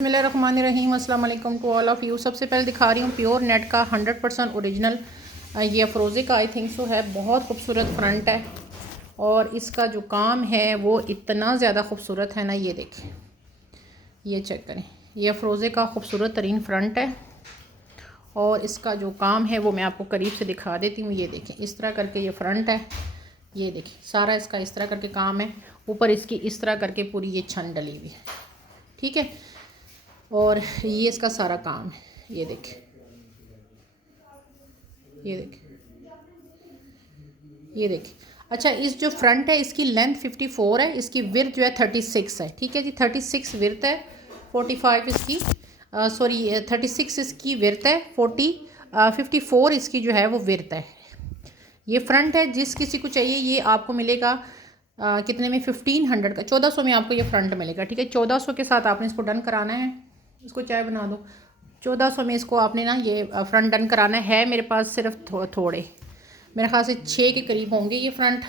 बिस्मिल्लाहिर्रहमानिर्रहीम। अस्सलाम वालेकुम टू ऑल ऑफ़ यू। सबसे पहले दिखा रही हूँ प्योर नेट का 100% ओरिजिनल ये अफरोज़े का आई थिंक सो है। बहुत खूबसूरत फ्रंट है और इसका जो काम है वो इतना ज़्यादा खूबसूरत है ना। ये देखें, ये चेक करें, ये अफरोज़े का खूबसूरत तरीन फ्रंट है और इसका जो काम है वो मैं आपको करीब से दिखा देती हूँ। ये देखें, इस तरह करके ये फ्रंट है। ये देखें, सारा इसका इस तरह करके काम है। ऊपर इसकी इस तरह करके पूरी ये छन डली हुई है, ठीक है। और ये इसका सारा काम है। ये देखें, ये देखें, ये देखें। अच्छा, इस जो फ्रंट है इसकी लेंथ 54 है, इसकी विर्थ जो है 36 है, ठीक है जी। 36 विर्थ है, 45 इसकी सॉरी 36 इसकी विर्थ है, 54 इसकी जो है वो विर्थ है। ये फ्रंट है। जिस किसी को चाहिए ये आपको मिलेगा कितने में, 1500 का, 1400 में आपको ये फ्रंट मिलेगा, ठीक है। 1400 के साथ आपने इसको डन कराना है। इसको चाय बना दो। 1400 में इसको आपने ना ये फ्रंट डन कराना है। मेरे पास सिर्फ थोड़े, मेरे ख्याल से 6 के करीब होंगे ये फ्रंट,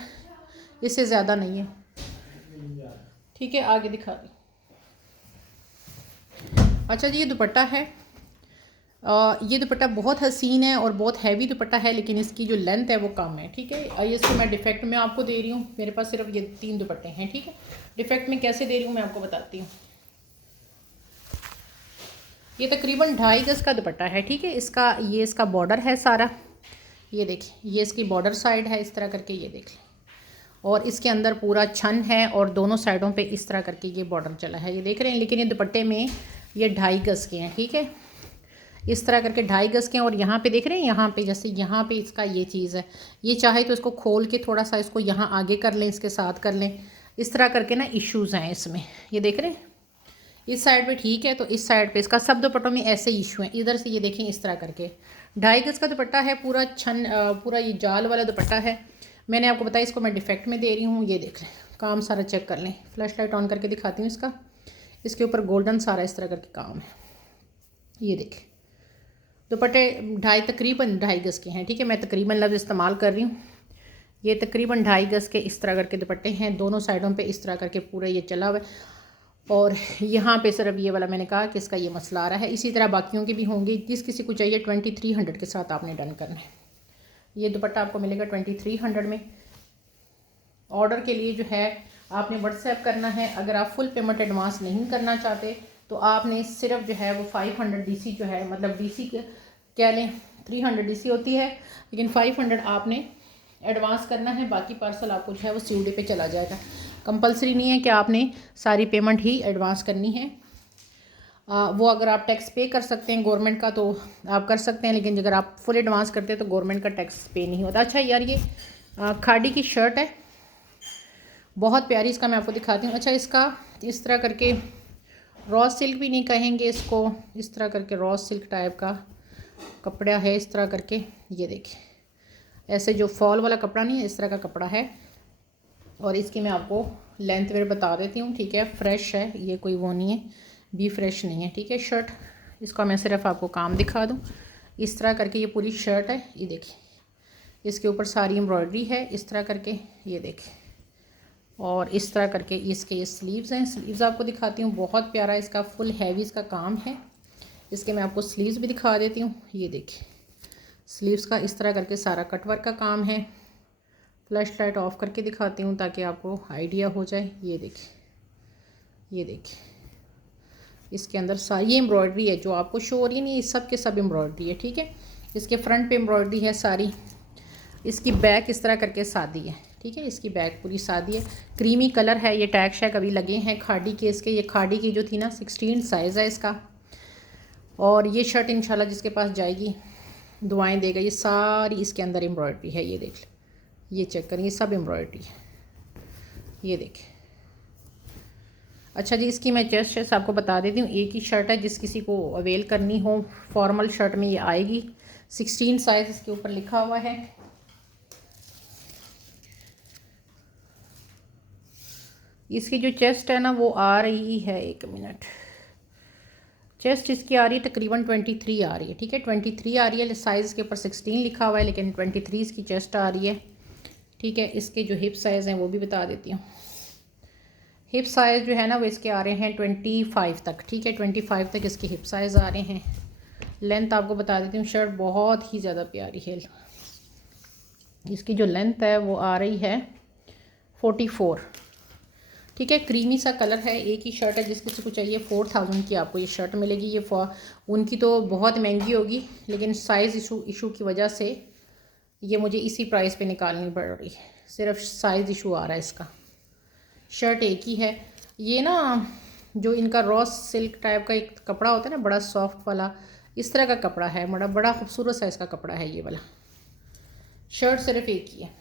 इससे ज़्यादा नहीं है, ठीक है। आगे दिखा दी। अच्छा जी, ये दुपट्टा है। ये दुपट्टा बहुत हसीन है और बहुत हैवी दुपट्टा है, लेकिन इसकी जो लेंथ है वो कम है, ठीक है। ये इसको मैं डिफेक्ट में आपको दे रही हूँ। मेरे पास सिर्फ ये 3 दुपट्टे हैं, ठीक है। डिफेक्ट में कैसे दे रही हूँ मैं आपको बताती हूँ। ये तकरीबन 2.5 गज का दुपट्टा है, ठीक है। ये इसका बॉर्डर है सारा। ये देखिए, ये इसकी बॉर्डर साइड है इस तरह करके, ये देख लें। और इसके अंदर पूरा छन है और दोनों साइडों पे इस तरह करके ये बॉर्डर चला है, ये देख रहे हैं। लेकिन ये दुपट्टे में ये 2.5 गज के हैं, ठीक है। इस तरह करके 2.5 गज के हैं। और यहाँ पे देख रहे हैं, यहाँ पे जैसे यहाँ पे इसका ये चीज़ है, ये चाहे तो इसको खोल के थोड़ा सा इसको यहाँ आगे कर लें, इसके साथ कर लें। इस तरह करके ना इश्यूज़ हैं इसमें, ये देख रहे हैं। इस साइड पे ठीक है, तो इस साइड पे इसका सब दुपट्टों में ऐसे इशू हैं। इधर से ये देखें, इस तरह करके 2.5 गज का दुपट्टा है, पूरा पूरा ये जाल वाला दुपट्टा है। मैंने आपको बताया, इसको मैं डिफेक्ट में दे रही हूँ। ये देख लें, काम सारा चेक कर लें। फ्लैश लाइट ऑन करके दिखाती हूँ इसका। इसके ऊपर गोल्डन सारा इस तरह करके काम है। ये देखें, दुपट्टे तकरीबन 2.5 गज के हैं, ठीक है। मैं तकरीबन लफ्ज़ इस्तेमाल कर रही हूँ। ये तकरीबन 2.5 गज के इस तरह करके दुपट्टे हैं। दोनों साइडों पे इस तरह करके पूरा ये चला हुआ है। और यहाँ पे सिर्फ ये वाला मैंने कहा कि इसका ये मसला आ रहा है। इसी तरह बाकियों के भी होंगे। जिस किसी को चाहिए 2300 के साथ आपने डन करना है। ये दुपट्टा आपको मिलेगा 2300 में। ऑर्डर के लिए जो है आपने व्हाट्सएप करना है। अगर आप फुल पेमेंट एडवांस नहीं करना चाहते तो आपने सिर्फ जो है वो 500 डीसी जो है, मतलब डीसी कह लें, 300 डीसी होती है, लेकिन 500 आपने एडवांस करना है। बाकी पार्सल आपको जो है वो सीओडी पे चला जाएगा। कंपलसरी नहीं है कि आपने सारी पेमेंट ही एडवांस करनी है। वो अगर आप टैक्स पे कर सकते हैं गवर्नमेंट का तो आप कर सकते हैं, लेकिन अगर आप फुल एडवांस करते हैं तो गवर्नमेंट का टैक्स पे नहीं होता। अच्छा यार, ये खाड़ी की शर्ट है, बहुत प्यारी। इसका मैं आपको दिखाती हूँ। अच्छा, इसका इस तरह करके रॉ सिल्क भी नहीं कहेंगे इसको, इस तरह करके रॉ सिल्क टाइप का कपड़ा है इस तरह करके। ये देखिए, ऐसे जो फॉल वाला कपड़ा नहीं है, इस तरह का कपड़ा है। और इसकी मैं आपको लेंथ वेयर बता देती हूँ, ठीक है। फ्रेश है ये, कोई वो नहीं है, बी फ्रेश नहीं है, ठीक है। शर्ट, इसका मैं सिर्फ आपको काम दिखा दूँ। इस तरह करके ये पूरी शर्ट है। ये देखिए, इसके ऊपर सारी एम्ब्रॉयडरी है इस तरह करके, ये देखिए। और इस तरह करके इसके ये स्लीव्स हैं। स्लीव्स आपको दिखाती हूँ, बहुत प्यारा इसका फुल हैवी इसका काम है। इसके मैं आपको स्लीव्स भी दिखा देती हूँ। ये देखिए, स्लीव्स का इस तरह करके सारा कटवर्क का काम है। फ्लैश लाइट ऑफ करके दिखाती हूँ ताकि आपको आइडिया हो जाए। ये देखिए, ये देखिए, इसके अंदर सारी एम्ब्रॉयडरी है जो आपको शो हो रही है नहीं, सब के सब एम्ब्रॉयडरी है, ठीक है। इसके फ्रंट पे एम्ब्रॉयडरी है सारी। इसकी बैक इस तरह करके सादी है, ठीक है। इसकी बैक पूरी सादी है, क्रीमी कलर है। ये टैग शैग अभी लगे हैं खाड़ी के इसके। ये खाड़ी की जो थी ना, 16 साइज़ है इसका। और ये शर्ट इंशाल्लाह जिसके पास जाएगी दुआएं देगा। ये सारी इसके अंदर एम्ब्रॉयडरी है, ये देख लें, ये चेक करें, ये सब एम्ब्रॉयडरी है, ये देखें। अच्छा जी, इसकी मैं चेस्ट आपको बता देती हूँ। एक ही शर्ट है, जिस किसी को अवेल करनी हो फॉर्मल शर्ट में ये आएगी। 16 साइज़ इसके ऊपर लिखा हुआ है। इसकी जो चेस्ट है ना वो आ रही है, 1 मिनट, चेस्ट इसकी आ रही है तकरीबन 23 आ रही है, ठीक है। 23 आ रही है। साइज़ के ऊपर 16 लिखा हुआ है, लेकिन 23 इसकी चेस्ट आ रही है, ठीक है। इसके जो हिप साइज़ हैं वो भी बता देती हूँ। हिप साइज़ जो है ना वो इसके आ रहे हैं 25 तक, ठीक है, 25 तक इसके हिप साइज़ आ रहे हैं। लेंथ आपको बता देती हूँ, शर्ट बहुत ही ज़्यादा प्यारी है। इसकी जो लेंथ है वो आ रही है 44, ठीक है। क्रीमी सा कलर है, एक ही शर्ट है, जिस किसी को चाहिए 4000 की आपको ये शर्ट मिलेगी। ये उनकी तो बहुत महंगी होगी, लेकिन साइज़ इशू की वजह से ये मुझे इसी प्राइस पे निकालनी पड़ रही है, सिर्फ साइज़ इशू आ रहा है इसका। शर्ट एक ही है। ये ना जो इनका रॉस सिल्क टाइप का एक कपड़ा होता है ना, बड़ा सॉफ्ट वाला, इस तरह का कपड़ा है, बड़ा खूबसूरत सा इसका कपड़ा है ये वाला। शर्ट सिर्फ एक ही है।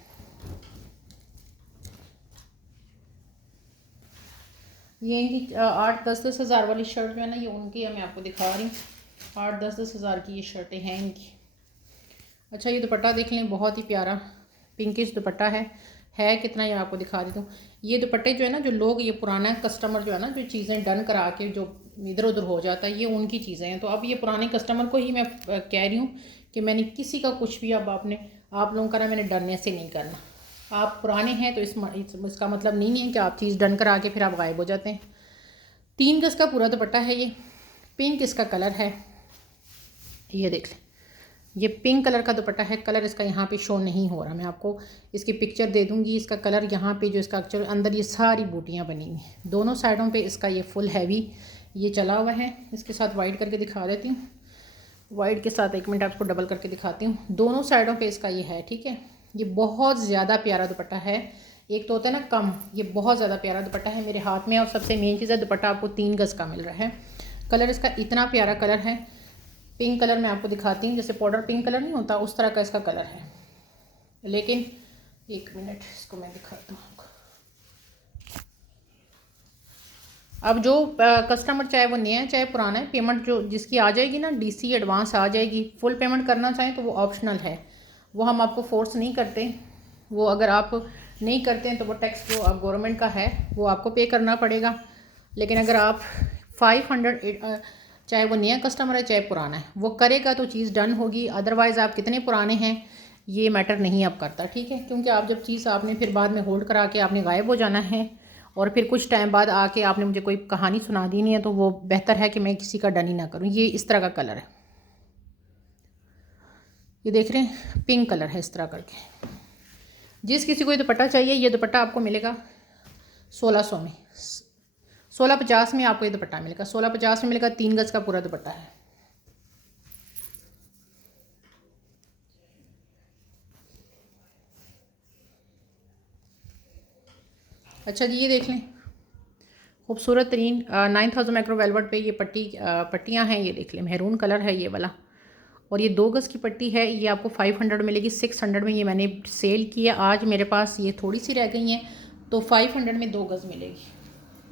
ये इनकी 8-10 हज़ार वाली शर्ट जो है ना, ये उनकी है, मैं आपको दिखा रही हूँ। 8-10 हज़ार की ये शर्टें हैं इनकी। अच्छा, ये दुपट्टा देख लें, बहुत ही प्यारा पिंकिश दुपट्टा है कितना, ये आपको दिखा देती हूँ। ये दुपट्टे जो है ना, जो लोग, ये पुराना कस्टमर जो है ना, जो चीज़ें डन करा के जो इधर उधर हो जाता है, ये उनकी चीज़ें हैं। तो अब ये पुराने कस्टमर को ही मैं कह रही हूँ कि मैंने किसी का कुछ भी अब आप लोगों का ना मैंने डरने से नहीं करना। आप पुराने हैं तो इसका मतलब नहीं है कि आप चीज़ डन करा के फिर आप गायब हो जाते हैं। 3 गज का पूरा दुपट्टा है ये। पिंक इसका कलर है, ये देख लें, ये पिंक कलर का दुपट्टा है। कलर इसका यहाँ पे शो नहीं हो रहा, मैं आपको इसकी पिक्चर दे दूँगी। इसका कलर यहाँ पे जो इसका एक्चुअल अंदर ये सारी बूटियाँ बनी हुई हैं, दोनों साइडों पे इसका ये फुल हैवी ये चला हुआ है। इसके साथ वाइट करके दिखा देती हूँ, वाइट के साथ 1 मिनट आपको डबल करके दिखाती हूँ। दोनों साइडों पे इसका ये है, ठीक है। ये बहुत ज़्यादा प्यारा दुपट्टा है। एक तो होता है ना कम, ये बहुत ज़्यादा प्यारा दुपट्टा है मेरे हाथ में। और सबसे मेन चीज़ है, दुपट्टा आपको 3 गज का मिल रहा है। कलर इसका इतना प्यारा कलर है, पिंक कलर मैं आपको दिखाती हूँ, जैसे पाउडर पिंक कलर नहीं होता, उस तरह का इसका कलर है। लेकिन 1 मिनट इसको मैं दिखाता हूँ आपको। अब जो कस्टमर चाहे वो नया है चाहे पुराना है, पेमेंट जो जिसकी आ जाएगी ना, डीसी एडवांस आ जाएगी। फुल पेमेंट करना चाहें तो वो ऑप्शनल है, वो हम आपको फोर्स नहीं करते। वो अगर आप नहीं करते हैं तो वो टैक्स जो आप गवर्नमेंट का है वो आपको पे करना पड़ेगा। लेकिन अगर आप 500, चाहे वो नया कस्टमर है चाहे पुराना है, वो करेगा तो चीज़ डन होगी। अदरवाइज़ आप कितने पुराने हैं ये मैटर नहीं अब करता, ठीक है। क्योंकि आप जब चीज़ आपने फिर बाद में होल्ड करा के आपने गायब हो जाना है, और फिर कुछ टाइम बाद आके आपने मुझे कोई कहानी सुना दी नहीं है, तो वो बेहतर है कि मैं किसी का डन ही ना करूँ। ये इस तरह का कलर है, ये देख रहे हैं, पिंक कलर है इस तरह करके। जिस किसी को ये दुपट्टा चाहिए, ये दुपट्टा आपको मिलेगा 1600 में, 1650 में आपको ये दुपट्टा मिलेगा। 1650 में मिलेगा, 3 गज का पूरा दुपट्टा है। अच्छा जी, ये देख लें, खूबसूरत तरीन 9000 माइक्रो वेलवेट पे ये पट्टियाँ हैं, ये देख लें, मैरून कलर है ये वाला। और ये 2 गज़ की पट्टी है, ये आपको 500 मिलेगी। 600 में ये मैंने सेल किया, आज मेरे पास ये थोड़ी सी रह गई हैं, तो 500 में 2 गज़ मिलेगी,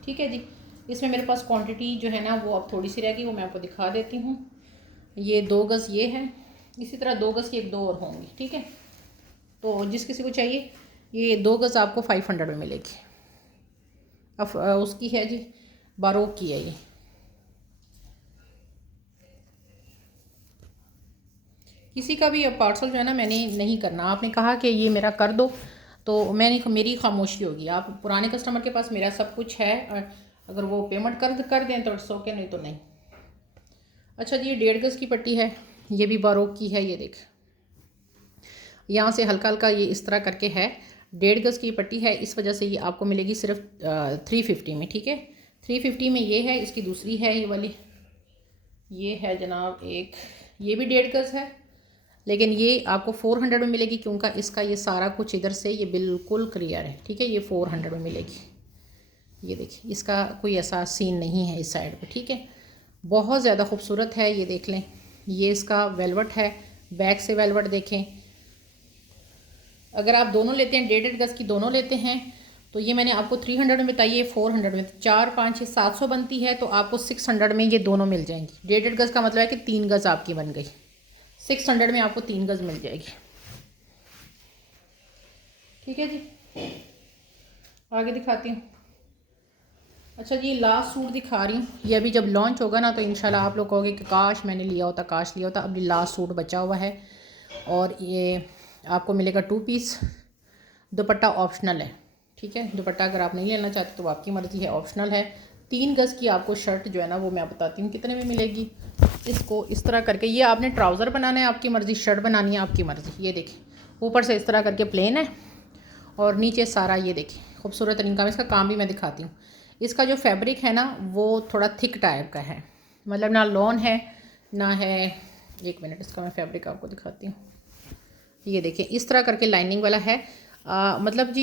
ठीक है जी। इसमें मेरे पास क्वांटिटी जो है ना वो अब थोड़ी सी रह गई, वो मैं आपको दिखा देती हूँ। ये 2 गज़ ये है, इसी तरह 2 गज़ की 1-2 और होंगी, ठीक है। तो जिस किसी को चाहिए, ये 2 गज़ आपको 500 में मिलेगी। अब उसकी है जी, बारोक की है ये। किसी का भी पार्सल जो है ना मैंने नहीं करना, आपने कहा कि ये मेरा कर दो तो मेरी खामोशी होगी। आप पुराने कस्टमर के पास मेरा सब कुछ है, अगर वो पेमेंट कर दें तो इट्स ओके, नहीं तो नहीं। अच्छा जी, ये 1.5 गज़ की पट्टी है, ये भी बारोक की है। ये देख, यहाँ से हल्का हल्का ये इस तरह करके है। 1.5 गज़ की पट्टी है, इस वजह से ये आपको मिलेगी सिर्फ 350 में, ठीक है। 350 में ये है। इसकी दूसरी है ये वाली, ये है जनाब एक, ये भी 1.5 गज़ है, लेकिन ये आपको 400 में मिलेगी, क्योंकि इसका ये सारा कुछ इधर से ये बिल्कुल क्लियर है, ठीक है। ये 400 में मिलेगी। ये देखिए, इसका कोई ऐसा सीन नहीं है इस साइड पे, ठीक है। बहुत ज़्यादा खूबसूरत है, ये देख लें। ये इसका वेलवेट है, बैक से वेलवेट देखें। अगर आप दोनों लेते हैं, 1.5 गज़ की दोनों लेते हैं, तो ये मैंने आपको 300 में बताइए, 400 में, 4, 5, 6, 700 बनती है, तो आपको 600 में ये दोनों मिल जाएंगी। 1.5 गज़ का मतलब है कि 3 गज़ आपकी बन गई। 600 में आपको 3 गज़ मिल जाएगी, ठीक है जी। आगे दिखाती हूँ। अच्छा जी, लास्ट सूट दिखा रही हूँ। ये अभी जब लॉन्च होगा ना तो इंशाल्लाह आप लोग कहोगे कि काश मैंने लिया होता, काश लिया होता। अभी लास्ट सूट बचा हुआ है, और ये आपको मिलेगा 2 पीस। दुपट्टा ऑप्शनल है, ठीक है। दुपट्टा अगर आप नहीं लेना चाहते तो आपकी मर्ज़ी है, ऑप्शनल है। 3 गज़ की आपको शर्ट जो है ना वो मैं बताती हूँ कितने में मिलेगी। इसको इस तरह करके, ये आपने ट्राउज़र बनाना है आपकी मर्ज़ी, शर्ट बनानी है आपकी मर्ज़ी। ये देखिए ऊपर से इस तरह करके प्लेन है और नीचे सारा ये देखिए खूबसूरत तरीका में इसका काम भी मैं दिखाती हूँ। इसका जो फैब्रिक है ना वो थोड़ा थिक टाइप का है, मतलब ना लॉन है ना है। 1 मिनट, इसका मैं फैब्रिक आपको दिखाती हूँ। ये देखिए इस तरह करके लाइनिंग वाला है। मतलब जी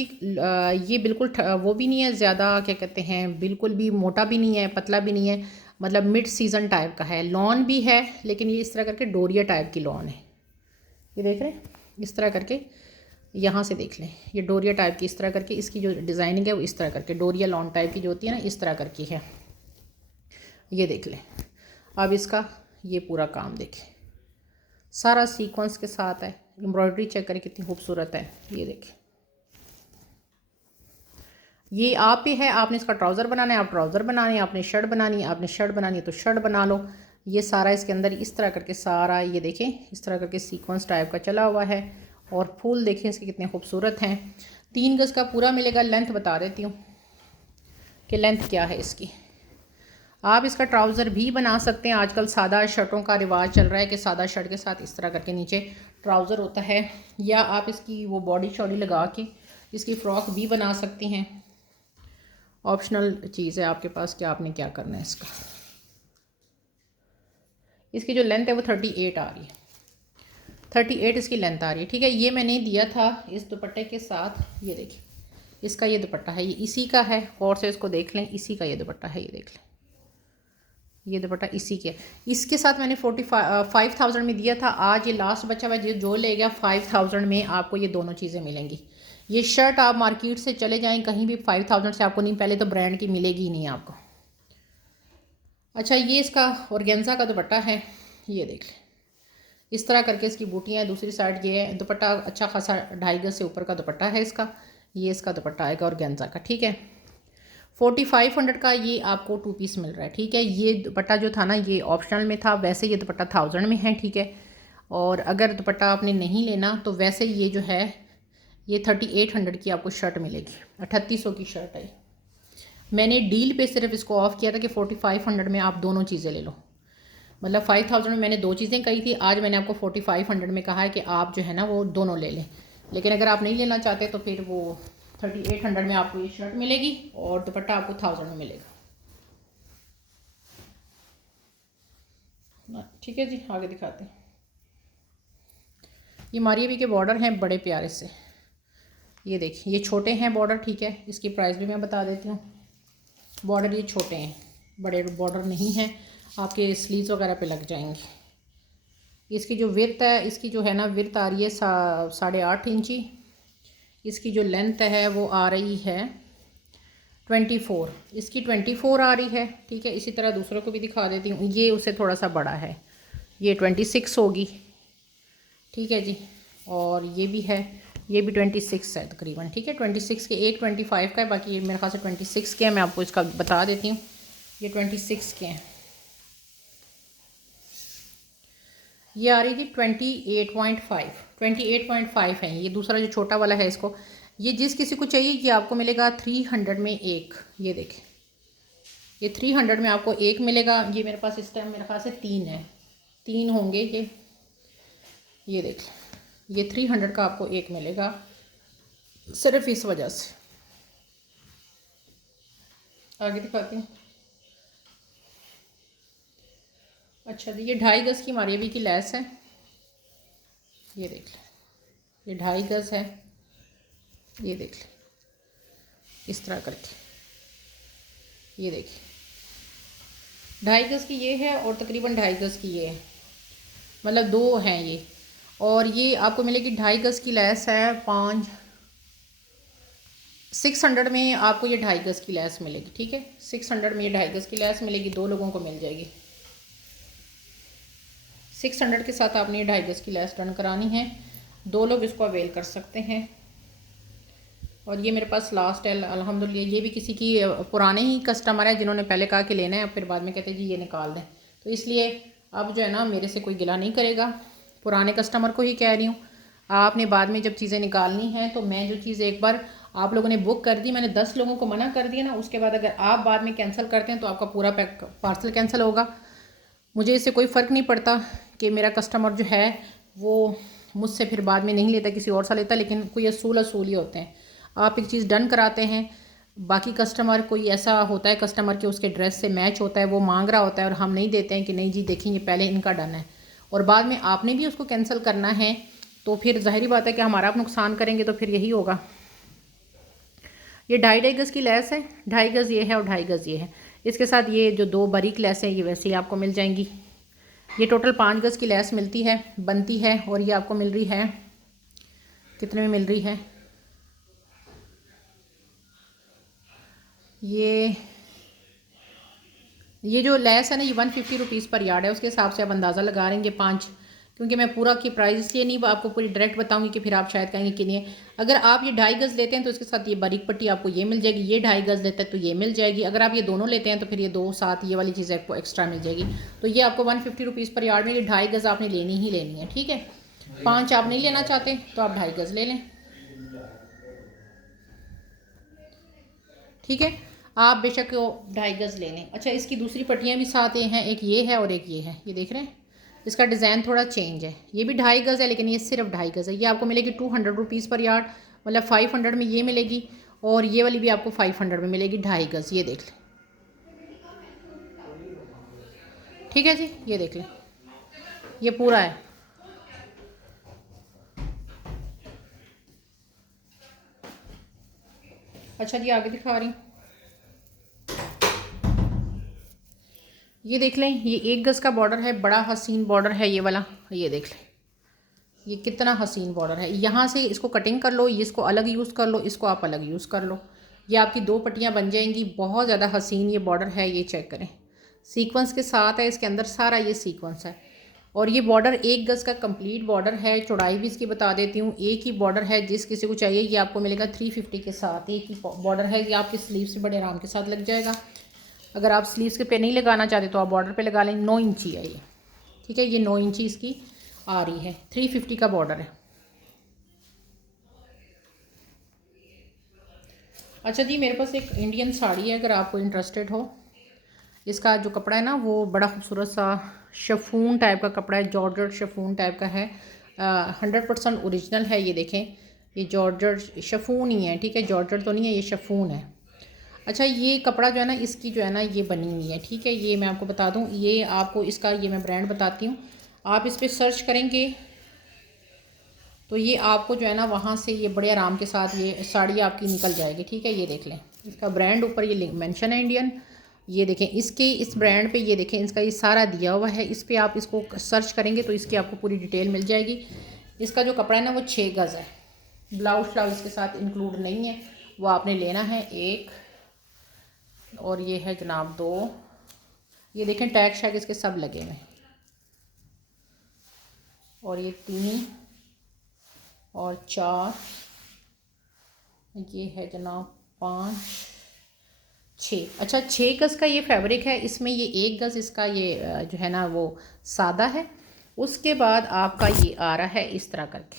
ये बिल्कुल वो भी नहीं है ज़्यादा, क्या कहते हैं, बिल्कुल भी मोटा भी नहीं है, पतला भी नहीं है, मतलब मिड सीज़न टाइप का है। लॉन भी है लेकिन ये इस तरह करके डोरिया टाइप की लॉन है। ये देख रहे हैं इस तरह करके, यहाँ से देख लें, ये डोरिया टाइप की इस तरह करके इसकी जो डिज़ाइनिंग है वो इस तरह करके डोरिया लॉन टाइप की जो होती है ना इस तरह करके है। ये देख लें। अब इसका ये पूरा काम देखें, सारा सीक्वेंस के साथ है। एम्ब्रॉयडरी चेक करें कितनी खूबसूरत है। ये देखें, ये आप पे है, आपने इसका ट्राउज़र बनाना है आप ट्राउज़र बनानी है, आपने शर्ट बनानी है आपने शर्ट बनानी है तो शर्ट बना लो। ये सारा इसके अंदर इस तरह करके सारा ये देखें इस तरह करके सीक्वेंस टाइप का चला हुआ है। और फूल देखें इसके कितने खूबसूरत हैं। 3 गज़ का पूरा मिलेगा। लेंथ बता देती हूँ कि लेंथ क्या है इसकी। आप इसका ट्राउज़र भी बना सकते हैं। आजकल सादा शर्टों का रिवाज चल रहा है कि सादा शर्ट के साथ इस तरह करके नीचे ट्राउज़र होता है, या आप इसकी वो बॉडी शॉडी लगा के इसकी फ़्रॉक भी बना सकती हैं। ऑप्शनल चीज़ है आपके पास कि आपने क्या करना है। इसकी जो लेंथ है वो 38 आ रही है, 38 इसकी लेंथ आ रही है। ठीक है, ये मैंने दिया था इस दुपट्टे के साथ। ये देखिए इसका ये दुपट्टा है, ये इसी का है, और से इसको देख लें, इसी का ये दुपट्टा है। ये देख लें ये दुपट्टा इसी के, इसके साथ मैंने 45,000 में दिया था। आज ये लास्ट बचा हुआ जो ले गया 5,000 में आपको ये दोनों चीज़ें मिलेंगी। ये शर्ट आप मार्केट से चले जाएं कहीं भी 5,000 से आपको नहीं, पहले तो ब्रांड की मिलेगी ही नहीं आपको। अच्छा, ये इसका ऑर्गेन्जा का दुपट्टा है। ये देख लें इस तरह करके इसकी बूटियाँ हैं। दूसरी साइड ये है दुपट्टा, अच्छा खासा 2.5 गज से ऊपर का दुपट्टा है इसका। ये इसका दुपट्टा आएगा ऑर्गेन्जा का। ठीक है, 4500 का ये आपको 2 पीस मिल रहा है। ठीक है, ये दुपट्टा जो था ना ये ऑप्शनल में था, वैसे ये दुपट्टा 1000 में है। ठीक है, और अगर दुपट्टा आपने नहीं लेना तो वैसे ये जो है ये 3800 की आपको शर्ट मिलेगी। 3800 की शर्ट है। मैंने डील पे सिर्फ इसको ऑफ़ किया था कि 4500 में आप दोनों चीज़ें ले लो, मतलब 5000 में मैंने 2 चीज़ें कही थी। आज मैंने आपको 4500 में कहा है कि आप जो है ना वो दोनों ले लें। लेकिन अगर आप नहीं लेना चाहते तो फिर वो 3800 में आपको ये शर्ट मिलेगी और दुपट्टा आपको 1000 में मिलेगा। ठीक है जी, आगे दिखाते हैं। ये मारिया के बॉर्डर हैं बड़े प्यारे से। ये देखिए ये छोटे हैं बॉर्डर। ठीक है, इसकी प्राइस भी मैं बता देती हूँ। बॉर्डर ये छोटे हैं, बड़े बॉर्डर नहीं हैं, आपके स्लीव्स वगैरह पे लग जाएंगे। इसकी जो विर्थ है, इसकी जो है ना विर्थ आ रही है 8.5 इंची। इसकी जो लेंथ है वो आ रही है 24, इसकी 24 आ रही है। ठीक है, इसी तरह दूसरों को भी दिखा देती हूँ। ये उससे थोड़ा सा बड़ा है, ये 26 होगी। ठीक है जी, और ये भी है, ये भी 26 है तकरीबन। ठीक है, 26 के एक 25 का है, बाकी ये मेरे ख्याल से 26 के हैं। मैं आपको इसका बता देती हूँ, ये 26 के हैं। ये आ रही थी 28.5 है। ये दूसरा जो छोटा वाला है इसको, ये जिस किसी को चाहिए ये आपको मिलेगा 300 में एक। ये देखें ये 300 में आपको एक मिलेगा। ये मेरे पास इस टाइम मेरे ख्याल से 3 है, 3 होंगे ये देख लें, ये 300 का आपको एक मिलेगा सिर्फ इस वजह से। आगे दिखाती हूँ। अच्छा जी, ये 2.5 गज़ की मारिया की लैस है। ये देख लें, ये 2.5 गज़ है। ये देख लें इस तरह करके, ये देखिए 2.5 गज़ की ये है और तकरीबन 2.5 गज़ की ये है, मतलब 2 हैं ये। और ये आपको मिलेगी 2.5 गज़ की लैस है 600 में आपको ये 2.5 गज़ की लैस मिलेगी। ठीक है, 600 में ये 2.5 गज़ की लैस मिलेगी, 2 लोगों को मिल जाएगी। 600 के साथ आपने ये 2.5 गज़ की लैस डन करानी है, 2 लोग इसको अवेल कर सकते हैं। और ये मेरे पास लास्ट है अल्हम्दुलिल्लाह। ये भी किसी की पुराने ही कस्टमर है जिन्होंने पहले कहा कि लेना है, फिर बाद में कहते हैं जी ये निकाल दें, तो इसलिए अब जो है ना मेरे से कोई गिला नहीं करेगा। पुराने कस्टमर को ही कह रही हूँ, आपने बाद में जब चीज़ें निकालनी हैं तो मैं जो चीज़ एक बार आप लोगों ने बुक कर दी, मैंने 10 लोगों को मना कर दिया ना, उसके बाद अगर आप बाद में कैंसिल करते हैं तो आपका पूरा पार्सल कैंसिल होगा। मुझे इससे कोई फ़र्क नहीं पड़ता कि मेरा कस्टमर जो है वो मुझसे फिर बाद में नहीं लेता, किसी और सा लेता, लेकिन कोई असूल ही होते हैं। आप एक चीज़ डन कराते हैं, बाकी कस्टमर कोई ऐसा होता है कस्टमर के उसके ड्रेस से मैच होता है, वो मांग रहा होता है और हम नहीं देते हैं कि नहीं जी देखें ये पहले इनका डन है, और बाद में आपने भी उसको कैंसिल करना है, तो फिर ज़ाहिर बात है कि हमारा आप नुकसान करेंगे, तो फिर यही होगा। ये 2.5 गज़ की लेस है, 2.5 गज़ ये है और 2.5 गज़ ये है। इसके साथ ये जो 2 बारीक लेस है ये वैसे ही आपको मिल जाएंगी। ये टोटल 5 गज़ की लेस मिलती है, बनती है, और ये आपको मिल रही है कितने में मिल रही है, ये जो लेस है ना ये 150 रुपीज़ पर यार्ड है, उसके हिसाब से आप अंदाज़ा लगा लेंगे 5, क्योंकि मैं पूरा की प्राइस ये नहीं आपको पूरी डायरेक्ट बताऊंगी कि फिर आप शायद कहेंगे कि नहीं। अगर आप ये 2.5 गज़ लेते हैं तो इसके साथ ये बारीक पट्टी आपको ये मिल जाएगी, ये 2.5 गज़ लेते हैं तो ये मिल जाएगी। अगर आप ये दोनों लेते हैं तो फिर ये 2 साथ ये वाली चीज़ आपको एक्स्ट्रा मिल जाएगी। तो ये आपको 150 रुपीज़ पर यार्ड में ये 2.5 गज़ आपने लेनी ही लेनी है, ठीक है। 5 आप नहीं लेना चाहते तो आप 2.5 गज़ ले लें, ठीक है। आप बेशक वो 2.5 गज़ ले लें। अच्छा, इसकी दूसरी पट्टियाँ भी साथ ये हैं, एक ये है और एक ये है, ये देख रहे हैं। इसका डिज़ाइन थोड़ा चेंज है, ये भी 2.5 गज़ है लेकिन ये सिर्फ 2.5 गज़ है। ये आपको मिलेगी 200 रुपीज़ पर यार्ड, मतलब 500 में ये मिलेगी, और ये वाली भी आपको 500 में मिलेगी 2.5 गज़। ये देख लें, ठीक है जी, ये देख लें, ये पूरा है। अच्छा जी, आगे दिखा रही हूँ, ये देख लें, ये 1 गज़ का बॉर्डर है, बड़ा हसीन बॉर्डर है ये वाला। ये देख लें, ये कितना हसीन बॉर्डर है। यहाँ से इसको कटिंग कर लो, इसको अलग यूज़ कर लो, इसको आप अलग यूज़ कर लो, ये आपकी 2 पट्टियाँ बन जाएंगी। बहुत ज़्यादा हसीन ये बॉर्डर है, ये चेक करें, सीक्वेंस के साथ है, इसके अंदर सारा ये सीक्वेंस है। और ये बॉर्डर 1 गज़ का कंप्लीट बॉर्डर है। चौड़ाई भी इसकी बता देती हूँ, एक ही बॉर्डर है, जिस किसी को चाहिए ये आपको मिलेगा 350 के साथ। एक ही बॉर्डर है, ये आपके स्लीव से बड़े आराम के साथ लग जाएगा। अगर आप स्लीव्स के पे नहीं लगाना चाहते तो आप बॉर्डर पे लगा लें। 9 इंची है ये, ठीक है, ये 9 इंची इसकी आ रही है, 350 का बॉर्डर है। अच्छा जी, मेरे पास एक इंडियन साड़ी है, अगर आपको इंटरेस्टेड हो। इसका जो कपड़ा है ना वो बड़ा खूबसूरत सा शफून टाइप का कपड़ा है, जॉर्जेट शफून टाइप का है, 100% ओरिजिनल है। ये देखें, ये जॉर्जेट शफून ही है, ठीक है, जॉर्जेट तो नहीं है, ये शफून है। अच्छा, ये कपड़ा जो है ना इसकी जो है ना ये बनी हुई है, ठीक है। ये मैं आपको बता दूं, ये आपको इसका ये मैं ब्रांड बताती हूँ, आप इस पर सर्च करेंगे तो ये आपको जो है ना वहाँ से ये बड़े आराम के साथ ये साड़ी आपकी निकल जाएगी, ठीक है। ये देख लें, इसका ब्रांड ऊपर ये मेंशन है इंडियन। ये देखें, इसके इस ब्रांड पे ये देखें, इसका ये सारा दिया हुआ है, इस पर आप इसको सर्च करेंगे तो इसकी आपको पूरी डिटेल मिल जाएगी। इसका जो कपड़ा है ना वो 6 गज़ है, ब्लाउज इसके साथ इंक्लूड नहीं है, वो आपने लेना है। एक और ये है जनाब 2, ये देखें टैग शैग इसके सब लगे हुए हैं, और ये 3 और 4, ये है जनाब 5 6। अच्छा, 6 गज़ का ये फैब्रिक है, इसमें ये 1 गज़ इसका ये जो है ना वो सादा है। उसके बाद आपका ये आ रहा है इस तरह करके,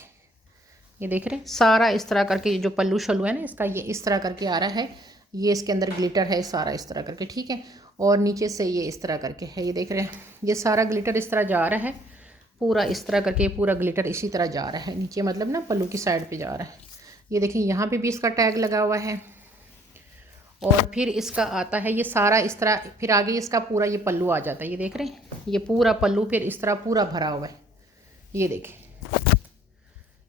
ये देख रहे हैं सारा इस तरह करके, ये जो पल्लू शल्लू है ना इसका ये इस तरह करके आ रहा है। ये इसके अंदर ग्लिटर है सारा इस तरह करके, ठीक है। और नीचे से ये इस तरह करके है, ये देख रहे हैं, ये सारा ग्लिटर इस तरह जा रहा है, पूरा इस तरह करके पूरा ग्लिटर इसी तरह जा रहा है नीचे, मतलब ना पल्लू की साइड पे जा रहा है। ये देखिए यहाँ पे भी इसका टैग लगा हुआ है। और फिर इसका आता है ये सारा इस तरह, फिर आगे इसका पूरा ये पल्लू आ जाता है, ये देख रहे हैं, ये पूरा पल्लू फिर इस तरह पूरा भरा हुआ है। ये देखें,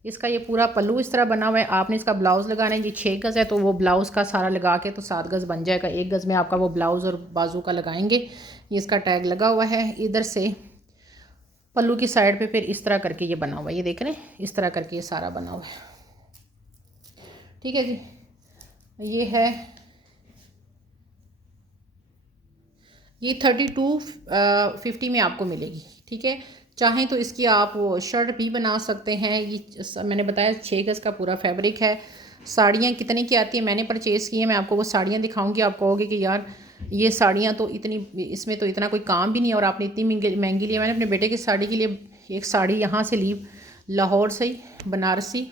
इसका ये पूरा पल्लू इस तरह बना हुआ है। आपने इसका ब्लाउज़ लगाना है, ये 6 गज़ है तो वो ब्लाउज़ का सारा लगा के तो 7 गज़ बन जाएगा। 1 गज़ में आपका वो ब्लाउज़ और बाजू का लगाएंगे। ये इसका टैग लगा हुआ है, इधर से पल्लू की साइड पे फिर इस तरह करके ये बना हुआ है, ये देख रहे हैं इस तरह करके ये सारा बना हुआ है, ठीक है जी। ये है, ये 3250 में आपको मिलेगी, ठीक है। चाहें तो इसकी आप वो शर्ट भी बना सकते हैं। ये मैंने बताया 6 गज़ का पूरा फैब्रिक है। साड़ियाँ कितने की आती है मैंने परचेज़ की है, मैं आपको वो साड़ियाँ दिखाऊंगी, आप कहोगे कि यार ये साड़ियाँ तो इतनी, इसमें तो इतना कोई काम भी नहीं है और आपने इतनी महंगी ली है। मैंने अपने बेटे की साड़ी के लिए एक साड़ी यहाँ से ली, लाहौर से ही, बनारसी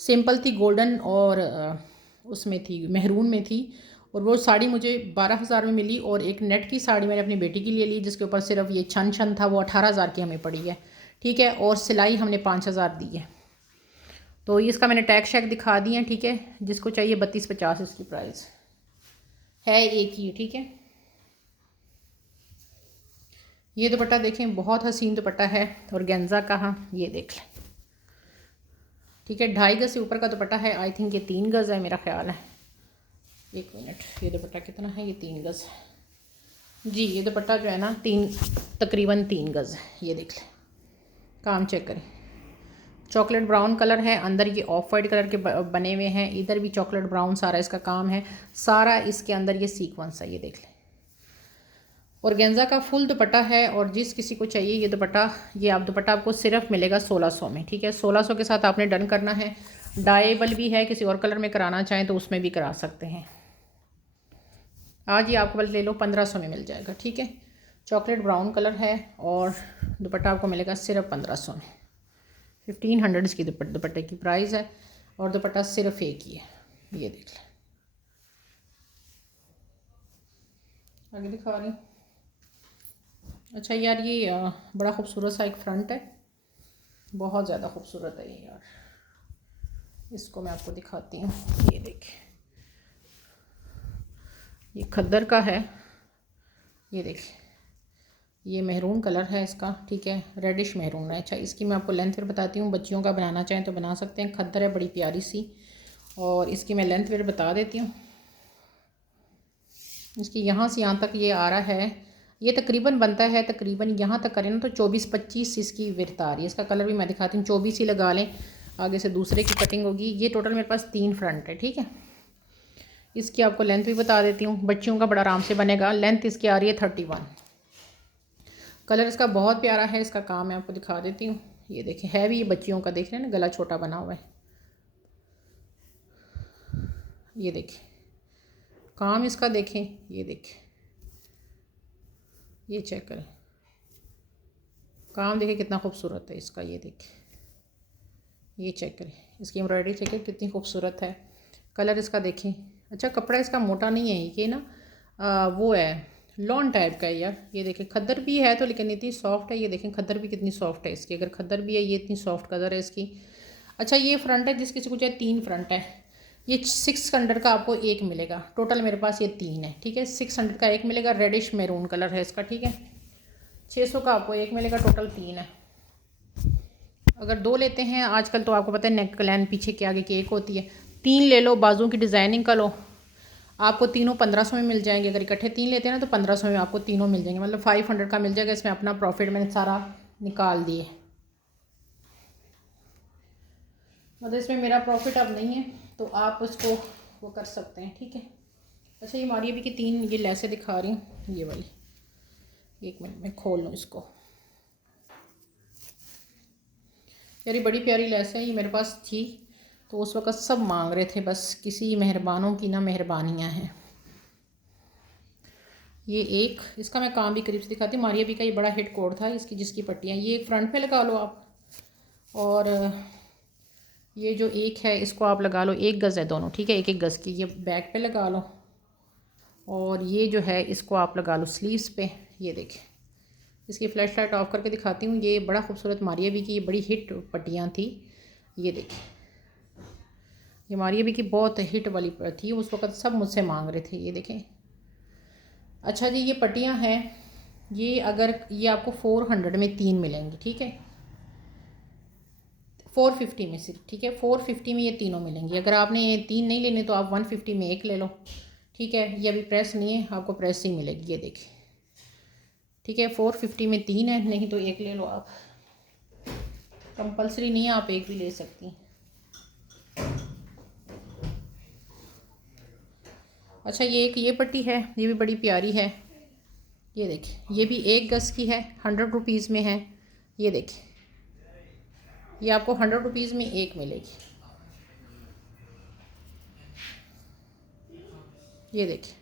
सिंपल थी, गोल्डन और उसमें थी, मेहरून में थी। और वो साड़ी मुझे 12,000 में मिली। और एक नेट की साड़ी मैंने अपनी बेटी के लिए ली जिसके ऊपर सिर्फ ये छन छन था, वो 18,000 की हमें पड़ी है, ठीक है। और सिलाई हमने 5,000 दी है। तो इसका मैंने टैग शैग दिखा दी है, ठीक है। जिसको चाहिए 3250 इसकी प्राइस है, एक ही, ठीक है। ये दुपट्टा देखें, बहुत हसीन दुपट्टा है और गेंजा का, हाँ ये देख लें, ठीक है। 2.5 गज से ऊपर का दुपट्टा है, आई थिंक ये 3 गज़ है मेरा ख्याल है। एक मिनट, ये दुपट्टा कितना है? ये 3 गज़ जी। ये दुपट्टा जो है ना तकरीबन 3 गज़ है। ये देख लें, काम चेक करें। चॉकलेट ब्राउन कलर है, अंदर ये ऑफ वाइट कलर के बने हुए हैं, इधर भी चॉकलेट ब्राउन सारा इसका काम है, सारा इसके अंदर ये सीक्वेंस है, ये देख लें। और गेंजा का फुल दुपट्टा है। और जिस किसी को चाहिए ये दुपट्टा, ये आप दुपट्टा आपको सिर्फ मिलेगा 1600 में, ठीक है। 1600 के साथ आपने डन करना है। डाइबल भी है, किसी और कलर में कराना चाहें तो उसमें भी करा सकते हैं। आज ये आपको बस ले लो 1500 में मिल जाएगा, ठीक है। चॉकलेट ब्राउन कलर है और दुपट्टा आपको मिलेगा सिर्फ 1500 में। 1500 इसकी दुपट्टे की प्राइस है और दुपट्टा सिर्फ एक ही है, ये देख लें। आगे दिखा रही। अच्छा यार, ये बड़ा खूबसूरत सा एक फ्रंट है, बहुत ज़्यादा खूबसूरत है ये यार। इसको मैं आपको दिखाती हूँ, ये देखिए, ये खद्दर का है, ये देखिए। ये मेहरून कलर है इसका, ठीक है, रेडिश मेहरून है। अच्छा, इसकी मैं आपको लेंथ फिर बताती हूँ, बच्चियों का बनाना चाहें तो बना सकते हैं। खद्दर है बड़ी प्यारी सी, और इसकी मैं लेंथ फिर बता देती हूँ। इसकी यहाँ से यहाँ तक ये आ रहा है, ये तकरीबन बनता है, तकरीबन यहाँ तक करें ना तो 24-25 इसकी विर्थ आ रही है। इसका कलर भी मैं दिखाती हूँ, 24 ही लगा लें, आगे से दूसरे की कटिंग होगी। ये टोटल मेरे पास 3 फ्रंट है, ठीक है। इसकी आपको लेंथ भी बता देती हूँ, बच्चियों का बड़ा आराम से बनेगा। लेंथ इसकी आ रही है 31। कलर इसका बहुत प्यारा है, इसका काम मैं आपको दिखा देती हूँ। ये देखें, है भी ये बच्चियों का, देख रहे हैं ना, गला छोटा बना हुआ है। ये देखें काम इसका, देखें, ये देखें, ये चेक करें काम, देखें कितना खूबसूरत है इसका। ये देखें, ये चेक करें, इसकी एम्ब्रॉयडरी चेक करें कितनी खूबसूरत है। कलर इसका देखें। अच्छा, कपड़ा इसका मोटा नहीं है, ये ना वो है लॉन टाइप का है यार। ये देखें, खद्दर भी है तो, लेकिन इतनी सॉफ्ट है। ये देखें खद्दर भी कितनी सॉफ्ट है इसकी, अगर खद्दर भी है, ये इतनी सॉफ्ट कलर है इसकी। अच्छा, ये फ्रंट है, जिस किसी को चाहे 3 फ्रंट है। ये 600 का आपको एक मिलेगा, टोटल मेरे पास ये 3 है, ठीक है। 600 का एक मिलेगा, रेडिश मैरून कलर है इसका, ठीक है। 600 का आपको एक मिलेगा, टोटल 3 है। अगर 2 लेते हैं आजकल तो आपको पता है नेक लाइन पीछे के आगे की एक होती है, 3 ले लो, बाजू की डिज़ाइनिंग का लो, आपको तीनों 1500 में मिल जाएंगे। अगर इकट्ठे 3 लेते हैं ना तो 1500 में आपको तीनों मिल जाएंगे, मतलब 500 का मिल जाएगा। इसमें अपना प्रॉफिट मैंने सारा निकाल दिए, मतलब इसमें मेरा प्रॉफिट अब नहीं है, तो आप उसको वो कर सकते हैं, ठीक है। अच्छा, ये मारिया भी की 3 ये लेसे दिखा रही हूँ, ये वाली, एक मिनट में खोल लूँ इसको। यार ये बड़ी प्यारी लेस है, ये मेरे पास थी तो उस वक़्त सब मांग रहे थे, बस किसी मेहरबानों की ना मेहरबानियाँ हैं। ये एक, इसका मैं काम भी करीब से दिखाती हूँ। मारिया भी का ये बड़ा हिट कोड था इसकी, जिसकी पट्टियाँ, ये एक फ्रंट पे लगा लो आप, और ये जो एक है इसको आप लगा लो, 1 गज़ है दोनों, ठीक है, 1-1 गज़ की, ये बैक पे लगा लो। और ये जो है इसको आप लगा लो स्लीव्स पे। ये देखें, इसकी फ्लैश लाइट ऑफ करके दिखाती हूँ। ये बड़ा खूबसूरत मारिया भी की ये बड़ी हिट पट्टियाँ थी। ये देखें, ये मारिया भी की बहुत हिट वाली थी, उस वक़्त सब मुझसे मांग रहे थे। ये देखें। अच्छा जी, ये पट्टियाँ हैं, ये अगर ये आपको 400 में 3 मिलेंगी, ठीक है, 450 में सिर्फ, ठीक है, 450 में ये तीनों मिलेंगी। अगर आपने ये 3 नहीं लेने तो आप 150 में एक ले लो, ठीक है। ये अभी प्रेस नहीं है, आपको प्रेस ही मिलेगी, ये देखिए, ठीक है। 450 में 3 है, नहीं तो एक ले लो आप, कंपलसरी नहीं है, आप एक भी ले सकती हैं। अच्छा, ये एक ये पट्टी है, ये भी बड़ी प्यारी है। ये देखिए, ये भी 1 गज़ की है, 100 रुपीज़ में है। ये देखिए, ये आपको 100 रुपीज़ में एक मिलेगी। ये देखिए,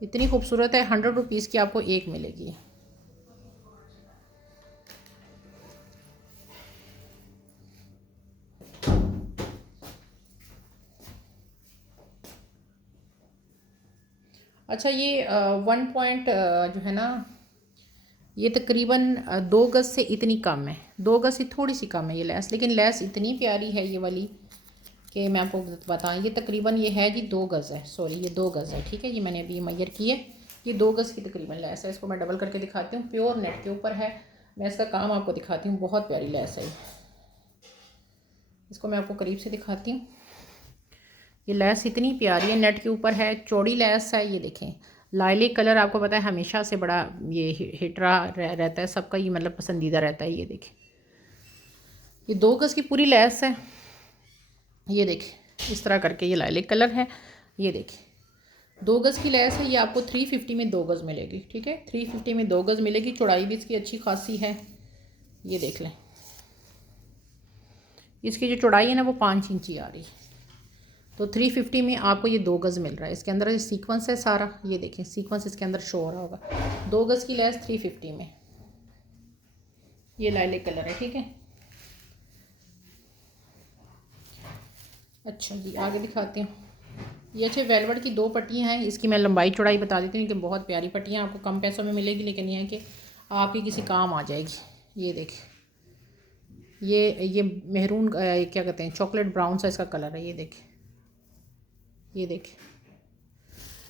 इतनी खूबसूरत है, 100 रुपीज़ की आपको एक मिलेगी। अच्छा ये 1 पॉइंट जो है ना, ये तकरीबन 2 गज़ से इतनी कम है, 2 गज़ से थोड़ी सी कम है ये लेस, लेकिन लेस इतनी प्यारी है ये वाली कि मैं आपको बताऊँ। ये तकरीबन ये है जी 2 गज़ है, सॉरी ये 2 गज़ है, ठीक है। ये मैंने अभी मैयर की है, ये 2 गज़ की तकरीबन लेस है। इसको मैं डबल करके दिखाती हूँ, प्योर नेट के ऊपर है। मैं इसका काम आपको दिखाती हूँ, बहुत प्यारी लेस है। इसको मैं आपको करीब से दिखाती हूँ। ये लेस इतनी प्यारी है, नेट के ऊपर है, चौड़ी लेस है। ये देखें, लाइलिक कलर आपको पता है हमेशा से बड़ा ये हिटरा रहता है सबका, ये मतलब पसंदीदा रहता है। ये देखें, ये 2 गज़ की पूरी लेस है। ये देखें इस तरह करके, ये लाइलिक कलर है। ये देखें 2 गज़ की लेस है, ये आपको 350 में 2 गज़ मिलेगी, ठीक है। 350 में 2 गज़ मिलेगी। चौड़ाई भी इसकी अच्छी खासी है। ये देख लें, इसकी जो चौड़ाई है ना वो 5 इंची आ रही है। तो 350 में आपको ये 2 गज़ मिल रहा है। इसके अंदर सीक्वेंस है सारा, ये देखें सीक्वेंस इसके अंदर शो हो रहा होगा। 2 गज़ की लेस 350 में, ये लाइलिक कलर है, ठीक है। अच्छा जी आगे दिखाती हूँ। ये अच्छे वेलवेट की 2 पट्टियाँ हैं। इसकी मैं लंबाई चौड़ाई बता देती हूँ कि बहुत प्यारी पट्टियाँ आपको कम पैसों में मिलेगी, लेकिन यह है कि आपकी किसी काम आ जाएगी। ये देखें, ये मेहरून क्या कहते हैं, चॉकलेट ब्राउन सा इसका कलर है। ये देखें, ये देखें,